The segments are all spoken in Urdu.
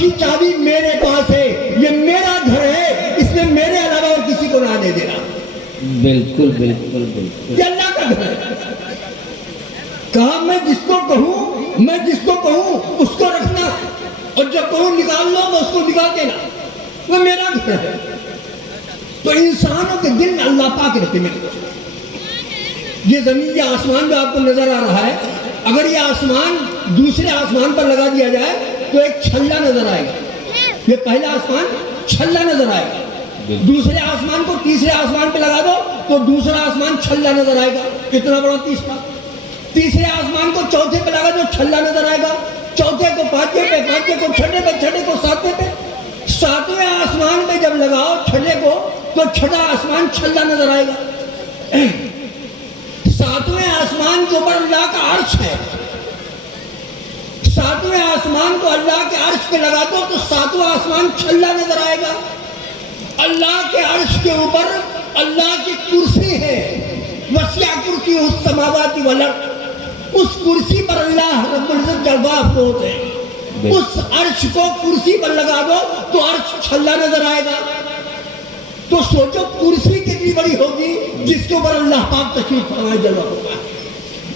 کی چابی میرے پاس ہے، یہ میرا گھر ہے، اس میں میرے علاوہ اور کسی کو نہ دے دینا۔ بالکل بالکل بالکل، یہ اللہ کا گھر ہے۔ کہا میں جس کو کہوں اس کو رکھنا، اور جب کہوں نکال لو تو اس کو نکال دینا، وہ میرا گھر ہے۔ تو انسانوں کے دل میں اللہ پاک رہتے ہیں۔ یہ زمین یا آسمان جو آپ کو نظر آ رہا ہے، اگر یہ آسمان دوسرے آسمان پر لگا دیا جائے تو ایک چھلا نظر آئے گا۔ یہ پہلا آسمان چھلا نظر آئے گا، دوسرے آسمان کو تیسرے آسمان پہ لگا دو تو دوسرا آسمان چھلا نظر آئے گا، کتنا بڑا تیسرے آسمان کو چوتھے پہ لگا دو چھلا نظر آئے گا، چوتھے کو پانچویں پہ، پانچویں کو چھٹے پہ، چھٹے کو ساتویں پہ، ساتویں آسمان پہ جب لگاؤ چھٹے کو تو چھٹا آسمان چھلا نظر آئے گا۔ ساتویں آسمان کے اوپر اللہ کا عرش ہے، ساتویں آسمان کو اللہ کے عرش پہ لگا دو تو ساتواں آسمان چھلا نظر آئے گا۔ اللہ کے عرش کے اوپر اللہ کی کرسی ہے، وسیع کرسی السماوات والارض، اس کرسی پر اللہ رب العزت جلوہ افروز ہے۔ اس عرش کو کرسی پر لگا دو تو عرش چھلا نظر آئے گا۔ تو سوچو کرسی کتنی بڑی ہوگی جس کے اوپر اللہ پاک تشریف فرمائے جلوہ ہوگا۔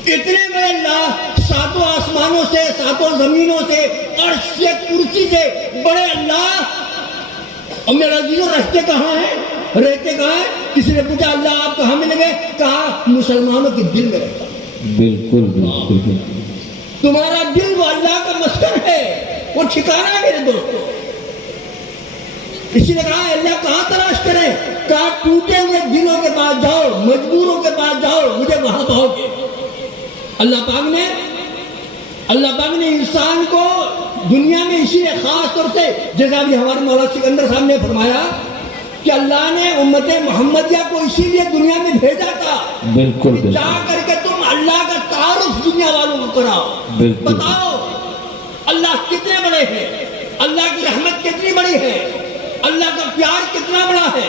اتنے بڑے اللہ، ساتوں آسمانوں سے، ساتوں زمینوں سے، عرش سے، کرسی سے بڑے اللہ۔ اور میرا عزیزوں رہتے کہاں ہیں؟ رہتے کہاں ہیں؟ کسی نے پوچھا اللہ آپ کہاں ملیں گے؟ کہا مسلمانوں کے دل میں رہتا۔ بالکل بالکل، تمہارا دل وہ اللہ کا مسکن ہے، وہ ٹھکانہ ہے میرے دوستوں۔ اسی نے کہا اللہ کہاں تلاش کریں؟ کہا ٹوٹے ہوئے دلوں کے پاس جاؤ، مجبوروں کے پاس جاؤ، مجھے وہاں پاؤ گے۔ اللہ پاک نے انسان کو دنیا میں اسی لیے خاص طور سے، جیسا بھی ہمارے مولانا سکندر صاحب نے فرمایا کہ اللہ نے امت محمدیہ کو اسی لیے دنیا میں بھیجا تھا، بالکل جا کر کے تم اللہ کا تعارف دنیا والوں کو کراؤ، بتاؤ اللہ کتنے بڑے ہیں، اللہ کی رحمت کتنی بڑی ہے، اللہ کا پیار کتنا بڑا ہے۔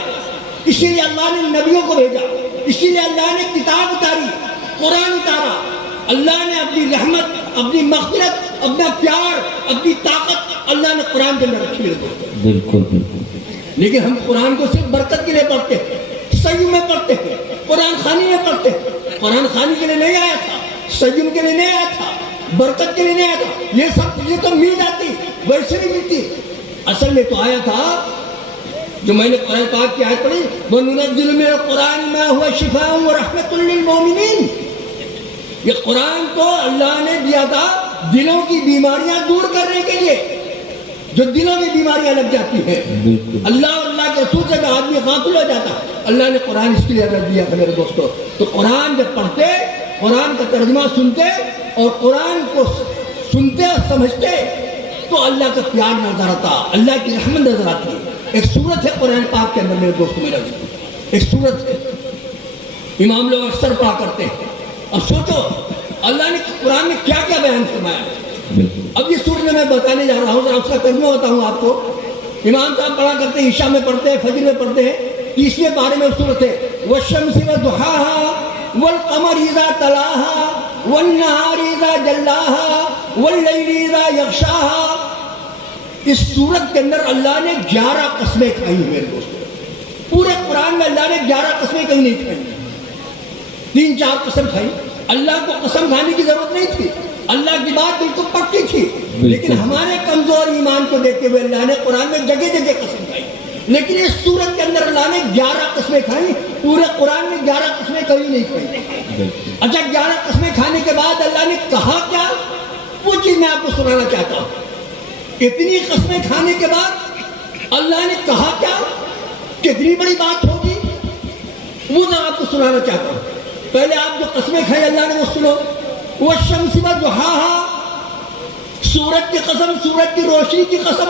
اسی لیے اللہ نے نبیوں کو بھیجا، اسی لیے اللہ نے کتاب اتاری، قرآن اتارا۔ اللہ نے اپنی رحمت، اپنی مغفرت، اپنا پیار، اپنی طاقت اللہ نے قرآن کے اندر رکھی ہے۔ بالکل بالکل، لیکن ہم قرآن کو صرف برکت کے لیے پڑھتے ہیں، سیوم میں پڑھتے ہیں، قرآن خوانی میں پڑھتے ہیں۔ قرآن خوانی کے لیے نہیں آیا تھا، سیوم کے لیے نہیں آیا تھا، برکت کے لیے نہیں آیا تھا۔ یہ سب چیزیں تو مل جاتی، ویسے نہیں ملتی۔ اصل میں تو آیا تھا جو میں نے قرآن پاک کی آیت پڑھی، وَنُنَزِّلُ مِنَ الْقُرْآنِ مَا هُوَ شِفَاءٌ وَرَحْمَةٌ لِّلْمُؤْمِنِينَ۔ یہ قرآن تو اللہ نے دیا تھا دلوں کی بیماریاں دور کرنے کے لیے، جو دلوں میں بیماریاں لگ جاتی ہیں۔ اللہ اور اللہ کے رسول سے آدمی غافل ہو جاتا، اللہ نے قرآن اس کے لیے دیا تھا میرے دوستو۔ تو قرآن جب پڑھتے، قرآن کا ترجمہ سنتے اور قرآن کو سنتے اور سمجھتے تو اللہ کا پیار نظر آتا، اللہ کی رحمت نظر آتی ہے۔ ایک سورت ہے قرآن پاک کے اندر میرے دوستو، میرا ایک سورت ہے، امام لوگ اکثر پڑھا کرتے ہیں۔ اب سوچو اللہ نے قرآن میں کیا کیا بیان فرمایا۔ اب یہ سورت میں بتانے جا رہا ہوں، ذرا اس کا ترجمہ بتاؤں آپ کو۔ امام صاحب پڑھا کرتے ہیں، عشاء میں پڑھتے ہیں، فجر میں پڑھتے ہیں۔ 30ویں پارے میں سورت ہے وَالشَّمْسِ وَضُحَاهَا وَالْقَمَرِ إِذَا تَلَاهَا وَالنَّهَارِ إِذَا جَلَّاهَا وَاللَّيْلِ إِذَا يَغْشَاهَا۔ اس سورت کے اندر اللہ نے 11 قسمیں کھائی ہیں میرے دوستو۔ پورے قرآن میں اللہ نے 11 قسمیں کہیں نہیں کھائی، 3-4 قسم کھائی۔ اللہ کو قسم کھانے کی ضرورت نہیں تھی، اللہ کی بات بالکل پکی تھی، لیکن ہمارے کمزور ایمان کو دیکھتے ہوئے اللہ نے قرآن میں جگہ جگہ قسم کھائی۔ لیکن اس سورت کے اندر اللہ نے 11 قسمیں کھائی، پورے قرآن میں 11 قسمیں کبھی نہیں کھائی۔ اچھا 11 قسمیں کھانے کے بعد اللہ نے کہا کیا، وہ چیز میں آپ کو سنانا چاہتا ہوں۔ اتنی قسمیں کھانے کے بعد اللہ نے کہا کیا، کتنی بڑی بات ہوگی، وہ میں آپ کو سنانا چاہتا ہوں۔ پہلے آپ جو قسمیں کھائیں اللہ نے وہ سنو۔ وَالشَّمْسِ وَضُحَاهَا، سورج کی قسم، سورج کی روشنی کی قسم۔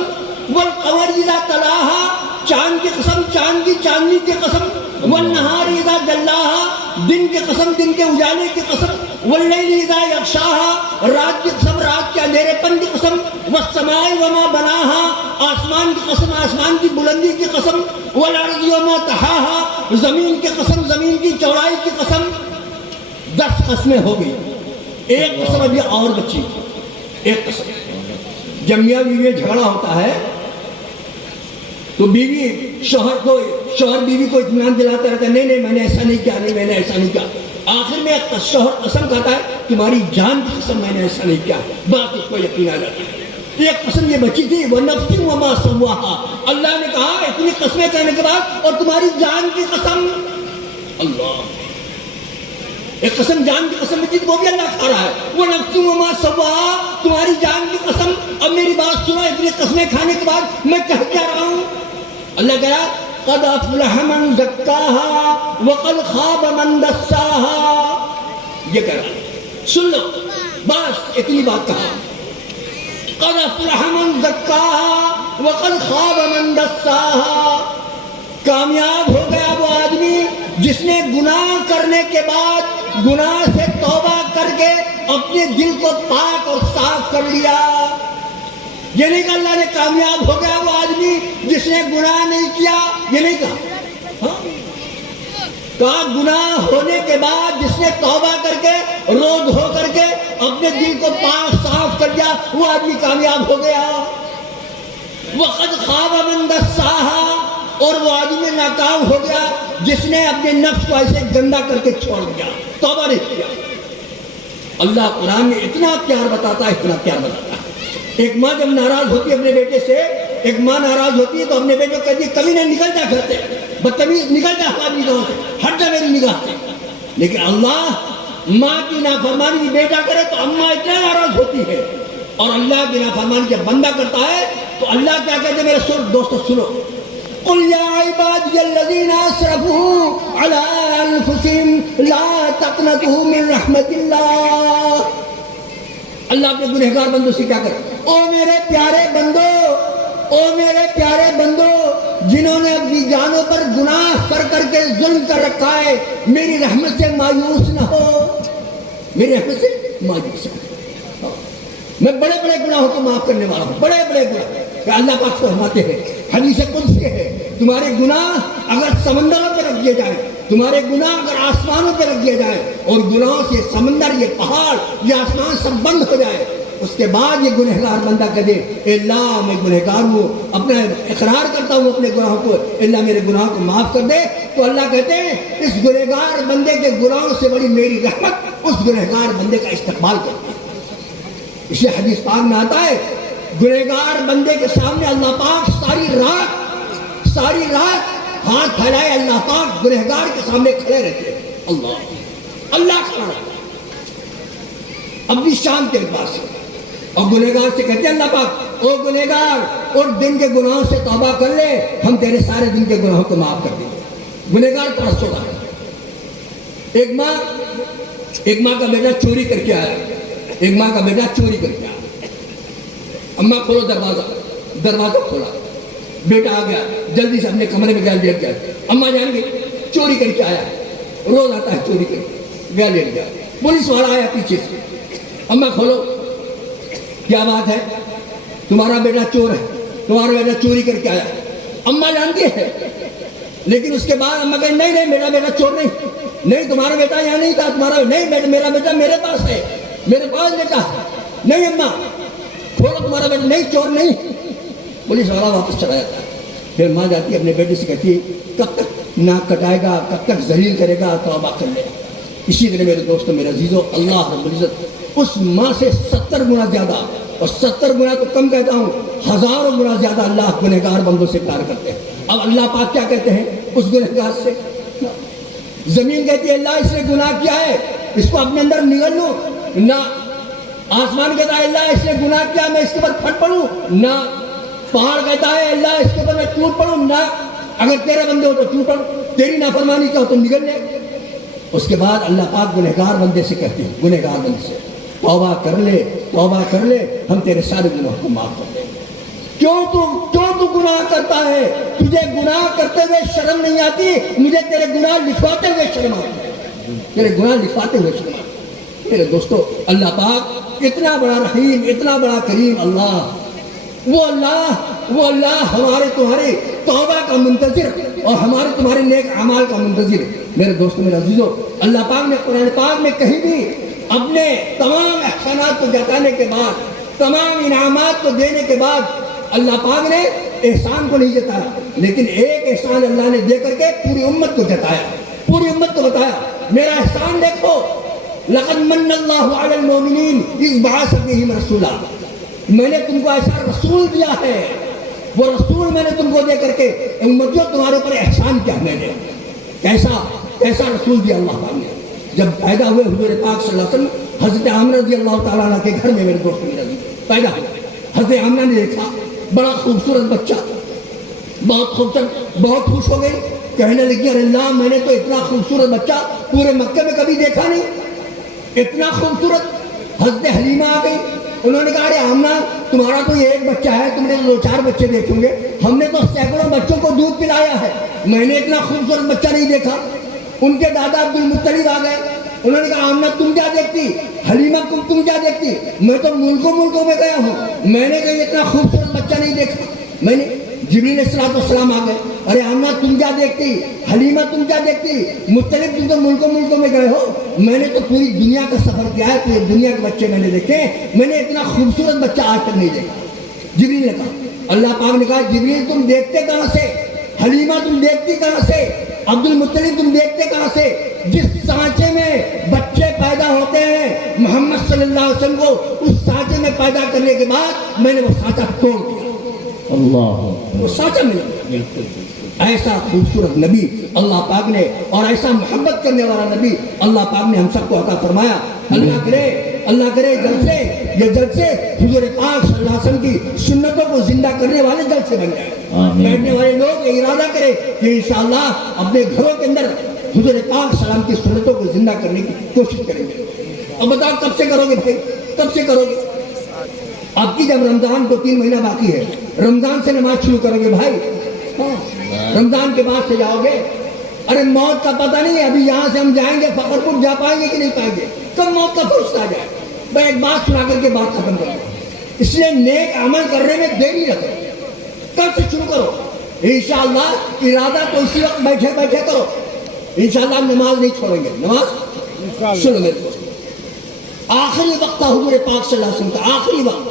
وَالْقَمَرِ إِذَا تَلَاهَا، چاند کی قسم، چاند کی چاندنی کی قسم۔ وَالنَّهَارِ إِذَا جَلَّاهَا، دن کی قسم، دن کے اجالے کی قسم۔ وَاللَّيْلِ إِذَا يَغْشَاهَا، رات کی قسم، رات کے اندھیرے پن کی قسم۔ وَالسَّمَاءِ وَمَا بَنَاهَا، آسمان کی قسم، آسمان کی بلندی کی قسم۔ وَالْأَرْضِ وَمَا طَحَاهَا، زمین کی قسم، زمین کی چوڑائی کی قسم۔ 10 قسمیں ہو گئی، ایک قسم ابھی اور بچی، ایک قسم جب میاں بیوی میں جھگڑا ہوتا ہے تو شوہر بیوی کو اطمینان دلاتا رہتا ہے، نہیں میں نے ایسا نہیں کیا، نہیں میں نے ایسا نہیں کیا. آخر میں شوہر قسم کھاتا ہے، تمہاری جان کی قسم میں نے ایسا نہیں کیا. بات اس کو یقین آ جاتا ہے. ایک قسم یہ بچی تھی، وَنَفْسٍ وَمَا سَوَّاهَا، اللہ نے کہا اتنی قسمیں کہنے کے بعد اور تمہاری جان کی قسم. اللہ ایک قسم جان کی قسم میں وہ بھی اللہ کھا رہا ہے. وَنَفْسٍ وَمَا سَوَّاهَا، تمہاری جان کی قسم. اب میری بات سنو، اتنی قسمیں کھانے کے بعد میں کہہ کیا رہا ہوں. اللہ کہہ رہا قَدْ أَفْلَحَ مَنْ زَكَّاهَا وَقَدْ خَابَ مَنْ دَسَّاهَا. یہ کہہ رہا سن لو، بس اتنی بات کہا. قَدْ أَفْلَحَ مَنْ زَكَّاهَا وَقَدْ خَابَ مَنْ دَسَّاهَا. کامیاب ہو گیا وہ آدمی جس نے گناہ کرنے کے بعد گناہ سے توبہ کر کے اپنے دل کو پاک اور صاف کر لیا. یہ نہیں کہا اللہ نے کامیاب ہو گیا وہ آدمی جس نے گناہ نہیں کیا، یہ نہیں کہا. کہا گناہ ہونے کے بعد جس نے توبہ کر کے رو دھو کر کے اپنے دل کو پاک صاف کر لیا، وہ آدمی کامیاب ہو گیا. وَقَدْ خَابَ مَنْ دَسَّاهَا، اور وہ آدمی ناکام ہو گیا جس نے اپنے نفس کو ایسے گندا کر کے چھوڑ دیا، توبہ نہیں کیا. اللہ قرآن میں اتنا پیار بتاتا ہے، اتنا پیار بتاتا ہے. ایک ماں جب ناراض ہوتی ہے اپنے بیٹے سے، ایک ماں ناراض ہوتی ہے تو اپنے بیٹے کو کہتی ہے کبھی نہیں نکل جا گھر سے، بدتمیز نکل جا ہماری نگاہوں سے، ہٹ جا میری نگاہ سے. لیکن اللہ ماں کی نافرمانی بیٹا کرے تو اماں اتنا ناراض ہوتی ہے، اور اللہ کی نافرمانی جب بندہ کرتا ہے تو اللہ کیا کہتے ہیں میرے دوستو سنو. قُلْ يَا عِبَادِيَ الَّذِينَ أَسْرَفُوا عَلَىٰ أَنفُسِهِمْ لَا تَقْنَطُوا مِن رَحْمَةِ اللَّهِ. اللہ اپنے گنہگار بندوں سے کیا کرے، او میرے پیارے بندو، او میرے پیارے بندو جنہوں نے اپنی جانوں پر گناہ کر کر کے ظلم کر رکھا ہے، میری رحمت سے مایوس نہ ہو، میری رحمت سے مایوس نہ ہو. میں بڑے بڑے گناہوں کو معاف کرنے والا ہوں، بڑے بڑے گناہ. کہ اللہ پاک فرماتے ہیں، حدیث قدسی ہے، تمہارے گناہ اگر سمندروں پہ رکھ دیے جائیں، تمہارے گناہ اگر آسمانوں پہ رکھ دیے جائیں اور گناہوں سے سمندر، یہ پہاڑ، یہ آسمان سب بند ہو جائے، اس کے بعد یہ گنہگار بندہ کہے اے اللہ میں گنہگار ہوں، اپنا اقرار کرتا ہوں اپنے گناہوں کو، اللہ میرے گناہوں کو معاف کر دے، تو اللہ کہتے ہیں اس گنہگار بندے کے گناہوں سے بڑی میری رحمت اس گنہگار بندے کا استقبال کرتی ہے. اسے حدیث پاک میں آتا ہے گنہگار بندے کے سامنے اللہ پاک ساری رات ہاتھ پھیلائے، اللہ پاک گنہگار کے سامنے کھڑے رہتے ہیں. اللہ کھڑا رہتا ہے اپنی شان کے پاس، اور گنہگار سے کہتے ہیں اللہ پاک او گنہگار اور دن کے گناہوں سے توبہ کر لے، ہم تیرے سارے دن کے گناہوں کو معاف کر دیں گے. گنہگار ترس ہوتا ہے. ایک ماں کا بیٹا چوری کر کے آیا، ایک ماں کا بیٹا چوری کر کے آیا. اماں کھولو دروازہ کھولا، بیٹا آ گیا، جلدی سے اپنے کمرے میں گیا لیٹ گیا. اماں جان گئی چوری کر کے آیا، روز آتا ہے چوری کر کے، گیا لیٹ گیا. پولیس والا آیا پیچھے سے، اماں کھولو کیا بات ہے، تمہارا بیٹا چور ہے، تمہارا بیٹا چوری کر کے آیا. اماں جانتی ہے، لیکن اس کے بعد اماں کہے نہیں میرا بیٹا چور نہیں، تمہارا بیٹا یہاں نہیں تھا، تمہارا نہیں، میرا بیٹا میرے پاس ہے، میرے پاس بیٹا ہے. نہیں اماں کھولو تمہارا بیٹا نہیں، چور نہیں. پولیس والا واپس چلا جاتا ہے. پھر ماں جاتی ہے اپنے بیٹے سے کہتی ہے کب تک ناک کٹائے گا، کب تک ذلیل کرے گا، توبہ کر لے. اسی طرح میرے دوستو میرے عزیزو، اللہ رب العزت اس ماں سے 70 گنا زیادہ، اور 70 گنا تو کم کہتا ہوں، ہزاروں گنا زیادہ اللہ گنہگار بندوں سے پیار کرتے ہیں. اب اللہ پاک کیا کہتے ہیں اس گنہگار سے؟ زمین کہتی ہے اللہ اس نے گناہ کیا ہے، اس کو اپنے اندر نگل لوں نہ. آسمان کہتا ہے اللہ اس نے گناہ کیا، میں اس کے اوپر پھٹ پڑوں نہ. پہاڑ کہتا ہے اللہ اس کے اوپر میں ٹوٹ پڑوں نہ. اگر تیرے بندے ہو تو ٹوٹ پڑ، تیری نافرمانی کا ہو تو نگل لے. اس کے بعد اللہ پاک گنہگار بندے سے کہتے ہیں، گنہگار بندے سے توبہ کر لے، توبہ کر لے، ہم تیرے سارے گناہ کو معاف کر دیں گے. کیوں تو گناہ کرتا ہے؟ تجھے گناہ کرتے ہوئے شرم نہیں آتی؟ مجھے تیرے گناہ لکھواتے ہوئے شرم آتی ہے، تیرے گناہ لکھواتے ہوئے شرم آتی ہے. میرے دوستو اللہ پاک اتنا بڑا رحیم، اتنا بڑا کریم اللہ، وہ اللہ ہمارے تمہارے توبہ کا منتظر اور ہمارے تمہارے نیک اعمال کا منتظر. میرے دوستو میرے عزیزو، اللہ پاک نے قرآن پاک میں کہیں بھی اپنے تمام احسانات کو جتانے کے بعد تمام انعامات کو دینے کے بعد اللہ پاک نے احسان کو نہیں جتایا، لیکن ایک احسان اللہ نے دے کر کے پوری امت کو جتایا، پوری امت کو بتایا میرا احسان دیکھو، لقد من اللہ علی المؤمنین اذ بعث فیہم رسولا، میں نے تم کو ایسا رسول دیا ہے، وہ رسول میں نے تم کو دے کر کے امتیوں تمہارے اوپر احسان کیا میں نے، کیسا رسول دیا اللہ پاک نے۔ جب پیدا ہوئے حضور پاک صلی اللہ علیہ وسلم حضرت آمنہ رضی اللہ تعالیٰ عنہ کے گھر میں میرے دوست میرا پیدا ہوا، حضرت آمنہ نے دیکھا بڑا خوبصورت بچہ، بہت خوبصورت، بہت خوش ہو گئی، کہنے لگی ارے اللہ میں نے تو اتنا خوبصورت بچہ پورے مکے میں کبھی دیکھا نہیں، اتنا خوبصورت۔ حضرت حلیمہ آ گئی، انہوں نے کہا ارے آمنہ تمہارا تو یہ ایک بچہ ہے، تم نے 2-4 بچے دیکھیں گے، ہم نے تو سینکڑوں بچوں کو دودھ پلایا ہے، میں نے اتنا خوبصورت بچہ نہیں دیکھا۔ ان کے دادا عبد المطلب آ گئے، انہوں نے کہا آمنہ تم کیا دیکھتی، حلیمہ تم کیا دیکھتی، میں تو ملکوں میں گیا ہوں، میں نے کہیں اتنا خوبصورت بچہ نہیں دیکھا۔ میں نے جبریل علیہ السلام آ گئے، ارے آمنہ تم کیا دیکھتی، حلیمہ تم کیا دیکھتی، مطلب تم تو ملکوں میں گئے ہو، میں نے تو پوری دنیا کا سفر کیا ہے، پوری دنیا کے بچے میں نے دیکھے، میں نے اتنا خوبصورت بچہ آج تک نہیں دیکھا۔ جبریل نے کہا، اللہ پاک نے کہا جبریل تم دیکھتے کہاں سے، حلیمہ تم دیکھتی کہاں سے، عبد المطلب تم دیکھتے کہاں سے، جس سانچے میں بچے پیدا ہوتے ہیں محمد صلی اللہ علیہ وسلم کو اس سانچے میں پیدا کرنے کے بعد میں نے وہ سانچہ توڑ دیا، اللہ وہ سانچہ ملا۔ ایسا خوبصورت نبی اللہ پاک نے اور ایسا محبت کرنے والا نبی اللہ پاک نے ہم سب کو عطا فرمایا۔ اللہ کرے جلسے حضور پاک صلی اللہ علیہ وسلم کی سنتوں کو زندہ کرنے والے جلسے بن جائیں۔ بیٹھنے والے لوگ یہ ارادہ کریں کہ انشاءاللہ اپنے گھروں کے اندر حضور پاک سلام کی سنتوں کو زندہ کرنے کی کوشش کریں گے۔ اب بتاؤ کب سے کرو گے بھائی، کب سے کرو گے؟ آپ کی جب رمضان کو 3 مہینہ باقی ہے، رمضان سے نماز شروع کرو گے بھائی، رمضان کے بعد سے جاؤ گے۔ ارے موت کا پتہ نہیں ہے، ابھی یہاں سے ہم جائیں گے فخر پور جا پائیں گے کہ نہیں پائیں گے، کب موت کا فرشتہ آ جائے۔ میں ایک بات سنا کر کے بات ختم کروں، اس لیے نیک عمل کرنے میں دیری رکھو، کل سے شروع کرو انشاءاللہ۔ ارادہ تو اسی وقت بیٹھے کرو، انشاءاللہ ہم نماز نہیں چھوڑیں گے، نماز سنو میرے دوست۔ آخری وقت تھا حضور پاک صلی اللہ علیہ وسلم کا، آخری وقت،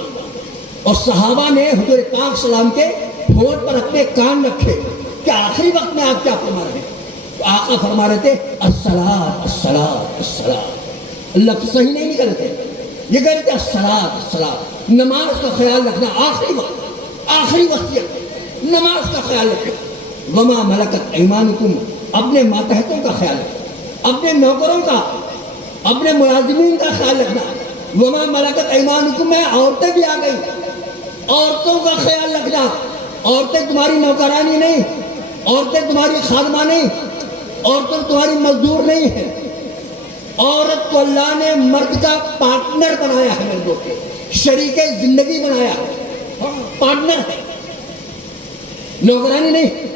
اور صحابہ نے حضور پاک صلی اللہ علیہ وسلم کے ہونٹ پر اپنے کان رکھے کہ آخری وقت میں آپ کیا فرما رہے ہیں؟ تو آقا فرما رہے تھے الصلاۃ الصلاۃ الصلاۃ، لفظ صحیح نہیں نکل رہے تھے، یہ کہہ رہے تھے الصلاۃ الصلاۃ، نماز کا خیال رکھنا، آخری وصیت، نماز کا خیال رکھنا۔ وما ملکت ایمانکم، اپنے ماتحتوں کا خیال رکھنا، اپنے نوکروں کا، اپنے ملازمین کا خیال رکھنا۔ وما ملکت ایمانکم میں عورتیں بھی آ گئی، عورتوں کا خیال رکھنا، عورتیں تمہاری نوکرانی نہیں، عورتیں تمہاری خادمہ نہیں، عورتیں تمہاری مزدور نہیں ہیں۔ عورت کو اللہ نے مرد کا پارٹنر بنایا ہے میرے دوست، شریک زندگی بنایا ہے، پارٹنر ہے، نوکرانی نہیں۔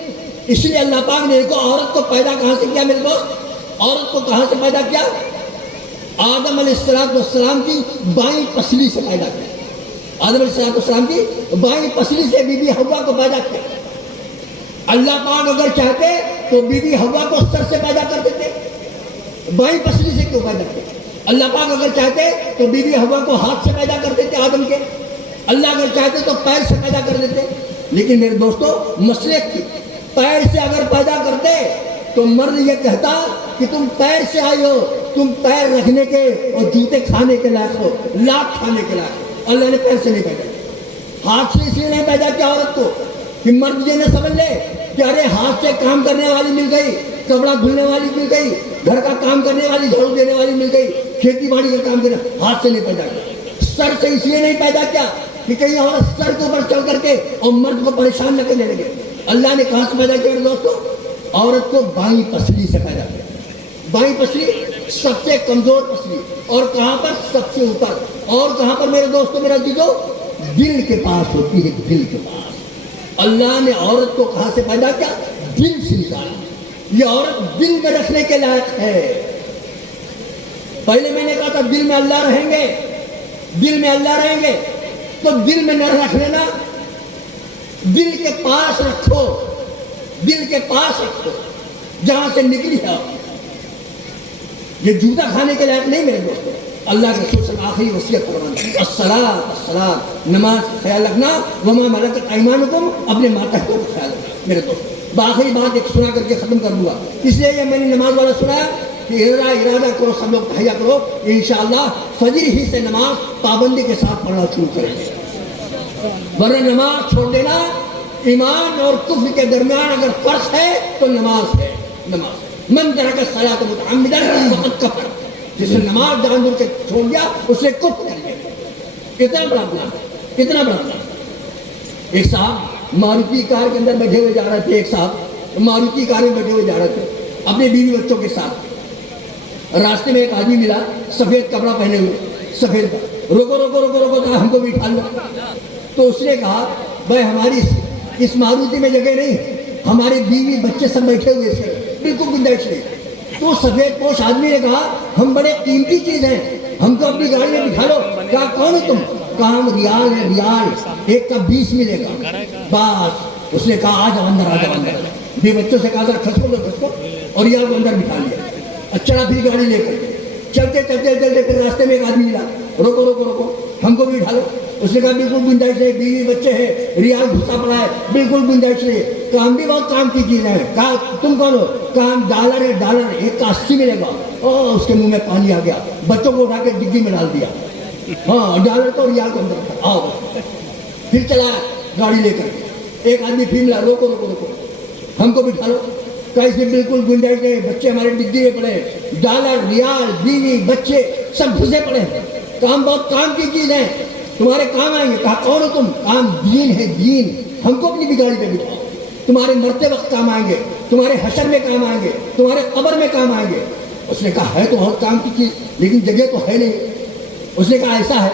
اس لیے اللہ پاک نے دیکھو عورت کو پیدا کہاں سے کیا میرے دوست، عورت کو کہاں سے پیدا کیا؟ آدم علیہ السلام کی بائیں پسلی سے پیدا کیا، آدم علیہ السلام کی بائیں پسلی سے بی بی حوا کو پیدا کیا۔ اللہ پاک اگر چاہتے تو بی بی حوا کو سر سے پیدا کر دیتے، بائیں پسلی سے کیوں پیدا کیا؟ اللہ پاک اگر چاہتے تو بی بی حوا کو ہاتھ سے پیدا کر دیتے آدم کے، اللہ اگر چاہتے تو پیر سے پیدا کر دیتے۔ لیکن میرے دوستو مسئلے کی پیر سے اگر پیدا کرتے تو مرد یہ کہتا کہ تم پیر سے آئی ہو، تم پیر رکھنے کے اور جوتے کھانے کے لائق ہو، لاکھ کھانے کے لائق ہو۔ اللہ نے پیر سے نہیں پیدا کیا، ہاتھ سے اس لیے نہیں پیدا کیا عورت کو کہ مرد یہ نہ سمجھ لے کہ ارے ہاتھ سے کام کرنے والی مل گئی، کپڑا دھلنے والی مل گئی، گھر کا کام کرنے والی، جھاڑو دینے والی مل گئی، کھیتی باڑی کا کام کرنا، ہاتھ سے نہیں پیدا کیا۔ سر سے اس لیے نہیں پیدا کیا کہ کہیں عورت سر کے اوپر چل کر کے اور مرد کو پریشان نہ کرنے لگے۔ اللہ نے کہاں سے پیدا کیا میرے دوستو؟ عورت کو بائیں پسلی سے پیدا کیا۔ بائیں پسلی سب سے کمزور پسلی، اور کہاں پر؟ سب سے اوپر، اور کہاں پر میرے دوستو میرا عزیزو؟ دل کے پاس ہوتی ہے، دل کے پاس۔ اللہ نے عورت کو کہاں سے پیدا کیا؟ دل سے نکالا۔ یہ عورت دل میں رکھنے کے لائق ہے۔ پہلے میں نے کہا تھا دل میں اللہ رہیں گے، دل میں اللہ رہیں گے، تو دل میں نہ رکھ لینا، دل کے پاس رکھو، دل کے پاس رکھو جہاں سے نکلی ہے۔ یہ جوتا کھانے کے لائق نہیں میرے دوستوں، اللہ کے رسول صلی اللہ علیہ وسلم آخری وصیت فرماتے الصلاۃ نماز کا خیال رکھنا، وما ملکت ایمانکم اپنے ماتحتوں کا خیال رکھنا۔ میرے دوست بآخری بات ایک سنا کر کے ختم کر دوں گا، اس لیے یہ میں نے نماز والا سنا کہ ارادہ کرو، سب لوگ تہیا کرو، انشاءاللہ فجر ہی سے نماز پابندی کے ساتھ پڑھنا شروع کریں گے، ورنہ نماز چھوڑ دینا ایمان اور کفر کے درمیان اگر فرق ہے تو نماز ہے۔ نماز من ترک الصلاۃ متعمدا فقد کفر، جس نے نماز جان بوجھ کے چھوڑ دیا اس نے کفر کر لیا۔ اتنا بڑا گناہ، اتنا بڑا گناہ۔ ایک صاحب ماروتی کار کے اندر بیٹھے ہوئے جا رہے تھے، ایک صاحب ماروتی کار میں بیٹھے ہوئے جا رہے تھے اپنے بیوی بچوں کے ساتھ، راستے میں ایک آدمی ملا سفید کپڑا پہنے ہوئے، سفید روکو روکو روکو روکو کہا ہم کو بھی اٹھا لو۔ تو اس نے کہا بھائی ہماری اس ماروتی میں جگہ نہیں، ہمارے بیوی بچے سب بیٹھے ہوئے تھے، بالکل گنجائش نہیں۔ تو سفید پوش آدمی نے کہا ہم بڑے قیمتی چیز ہیں، ہم کو اپنی گاڑی میں بٹھا لو۔ کہا کون ہو تم؟ کہا ہم ریال ہے، ریال ایک کا 20 ملے گا۔ بس اس نے کہا آ جاؤ اندر، آ جاؤ اندر۔ بھی بچوں سے کہا ذرا کھسکو اور ریال کو اندر بٹھا لیا۔ چلا پھر گاڑی لے کر چلتے چلتے چلتے پھر راستے میں ایک آدمی ملا، روکو روکو روکو ہم کو بھی اٹھا لو۔ اس نے کہا بالکل گنجائش نہیں، بیوی بچے ہیں، ریال گھسا پڑا ہے، بالکل گنجائش نہیں۔ کہا ہم بھی بہت کام کی چیزیں ہیں۔ کہا تم کون ہو؟ کہا ہم ڈالر ہے، ڈالر ایک کا 80 ملے گا۔ اس کے منہ میں پانی آ گیا، بچوں کو اٹھا کے ڈگی میں ڈال دیا۔ ہاں ڈالر کو ریال کو اندر آؤ۔ پھر چلا گاڑی لے کر، ایک آدمی پھر ملا، روکو روکو روکو ہم کو بٹھا لو۔ کہا اس میں بالکل گنجائش نہیں، بچے ہمارے ڈگی میں پڑے، ڈالر ریال بیوی بچے سب گھسے پڑے ہیں، کام بہت کام کی چیز ہے، تمہارے کام آئیں گے۔ کہا کون ہو تم؟ کام دین ہے، دین، ہم کو اپنی بھی گاڑی پہ بٹھاؤ، تمہارے مرتے وقت کام آئیں گے، تمہارے حشر میں کام آئیں گے، تمہارے قبر میں کام آئیں گے۔ اس نے کہا ہے تو بہت کام کی چیز لیکن جگہ تو ہے نہیں۔ اس نے کہا ایسا ہے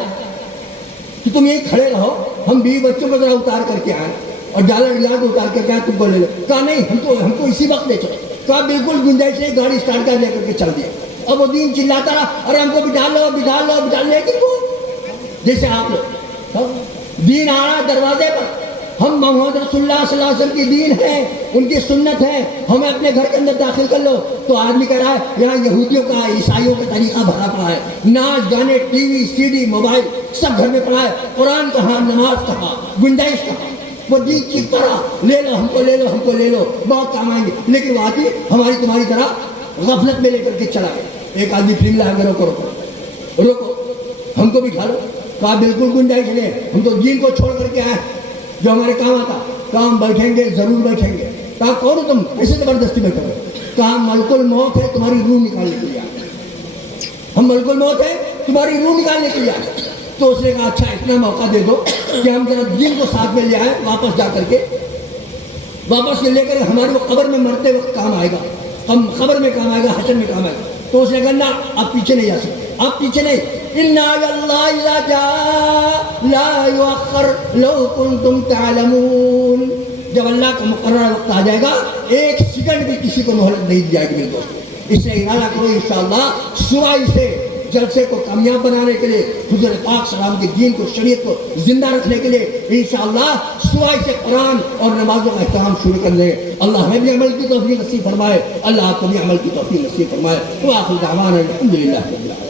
کہ تم یہیں کھڑے رہو، ہم بیوی بچوں کو ذرا اتار کر کے آئیں اور ڈالر ریال کو اتار کر کے تم کو لے لو۔ کہا نہیں ہم کو اسی وقت لے چلو۔ کہا بالکل گنجائش نہیں، گاڑی اسٹارٹ کر لے کر کے چل دیا۔ اب وہ دین چلاتا رہا ارے ہم کو بٹھا لو بٹھا لو بٹھا لو، لیکن وہ جیسے آپ لوگ دین آ رہا دروازے پر، ہم محمد رسول اللہ صلی اللہ علیہ وسلم کی دین ہے، ان کی سنت ہے، ہمیں اپنے گھر کے اندر داخل کر لو۔ تو آدمی کہہ رہا ہے یہاں یہودیوں کا عیسائیوں کا طریقہ بھرا پڑا ہے، ناچ گانے T V C D mobile سب گھر میں پڑا ہے، قرآن کہاں، نماز کہاں، گنجائش کہاں؟ وہ دین کی طرح لے لو ہم کو، لے لو ہم کو، لے لو بہت کام آئیں گے، لیکن وہ آدمی ہماری تمہاری طرح غفلت میں لے کر کے چلا گیا۔ ایک آدمی پھر لا کے روکو روکو روکو ہم کو بھی کھا لو۔ کہا بالکل گنجائش نہیں، ہم تو دین کو چھوڑ کر کے آئے جو ہمارے کام آتا، کام بیٹھیں گے ضرور بیٹھیں گے۔ کہا کون ہو تم؟ ایسے زبردستی بیٹھو۔ کہا ملک الموت ہے، تمہاری روح نکالنے کے لیے آئے، ہم ملک الموت ہے تمہاری روح نکالنے کے لیے آئے۔ تو اس نے کہا اچھا اتنا موقع دے دو کہ ہم ذرا دین کو ساتھ میں لے آئے، واپس جا کر کے واپس لے کر ہمارے وہ قبر میں مرتے وقت کام آئے گا، ہم قبر میں کام آئے گا، حشر میں کام آئے گا۔ تو اس نے کہا نہ آپ پیچھے نہیں جا سکتے، آپ پیچھے نہیں، اِنَّ عَلَى اللَّهِ إِذَا جَاءَ لَا يُؤَخَّرُ لَوْ كُنْتُمْ تَعْلَمُونَ۔ جب اللہ کا مقررہ وقت آ جائے گا ایک سیکنڈ بھی کسی کو مہلت نہیں دی جائے گی میرے دوست۔ اس لیے ارادہ کرو انشاءاللہ صبح سے جلسے کو کامیاب بنانے کے لیے، حضور پاک سلام کے دین کو، شریعت کو زندہ رکھنے کے لیے انشاءاللہ صبح سے قرآن اور نمازوں کا اہتمام شروع کر دیں۔ اللہ ہمیں بھی عمل کی توفیق نصیب فرمائے، اللہ آپ کو بھی عمل کی توفیق نصیب فرمائے۔ وآخر دعوانا الحمدللہ رب العالمین۔